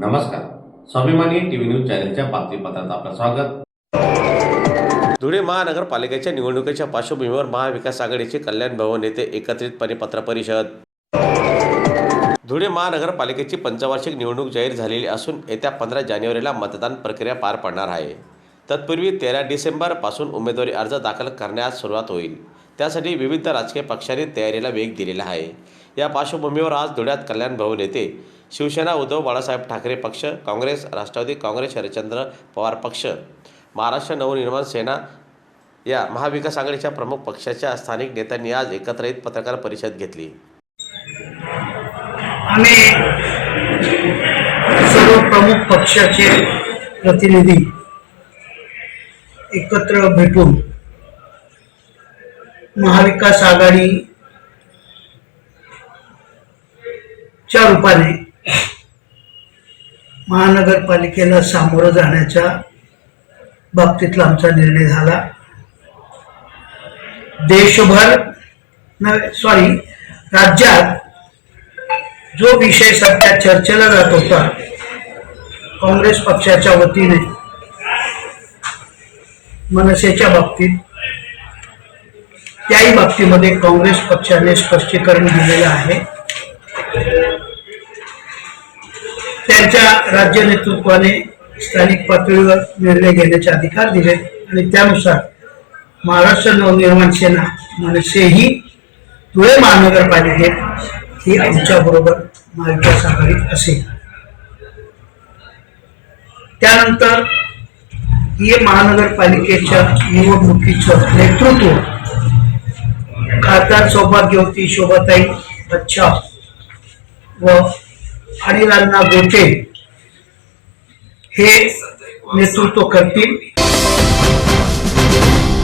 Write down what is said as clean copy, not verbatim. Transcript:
नमस्कार. स्वाभिमानी TV news चॅनलच्या बातमीपत्रात आपलं स्वागत. धुळे महानगरपालिकेच्या निवडणुकीच्या पार्श्वभूमीवर महाविकास आघाडीचे कल्याण भवन येथे एकत्रितपणे पत्रपरिषद. धुळे महानगरपालिकेची पंचवार्षिक निवडणूक जाहीर झालेली असून येत्या 15 जानेवारीला मतदान प्रक्रिया पार पडणार आहे. तत्पूर्वी 13 डिसेंबरपासून उमेदवारी अर्ज दाखल करण्यास सुरुवात होईल. त्यासाठी विविध राजकीय पक्षांनी तयारीला वेग दिलेला आहे. या पार्श्वभूमीवर आज धुळ्यात कल्याण भवन येथे शिवसेना, उद्धव बाळासाहेब ठाकरे पक्ष, काँग्रेस, राष्ट्रवादी काँग्रेस, शरदचंद्र पवार पक्ष, महाराष्ट्र नवनिर्माण सेना या महाविकास आघाडीच्या प्रमुख पक्षाच्या स्थानिक नेत्यांनी आज एकत्रित पत्रकार परिषद घेतली. आम्ही सर्व प्रमुख पक्षाचे प्रतिनिधी एकत्र भेटून महाविकास आघाडीच्या रूपाने महानगरपालिकेला सामोरं जाण्याच्या बाबतीतला आमचा निर्णय झाला. राज्यात जो विषय सध्या चर्चेला जात होता काँग्रेस पक्षाच्या वतीने मनसेच्या बाबतीत, त्याही बाबतीमध्ये काँग्रेस पक्षाने स्पष्टीकरण दिलेलं आहे. त्यांच्या राज्य नेतृत्वाने स्थानिक पातळीवर निर्णय घेण्याचे अधिकार दिले आणि त्यानुसार महाराष्ट्र नवनिर्माण सेना मनसेही धुळे महानगरपालिकेत ही आमच्या बरोबर महाविकास आघाडीत असेल. त्यानंतर ही महानगरपालिकेच्या निवडणुकीचं नेतृत्व खासदार सौभाग्यवती शोभाताई बच्चाव व अनिल अण्णा गोटे हे नेतृत्व करतील.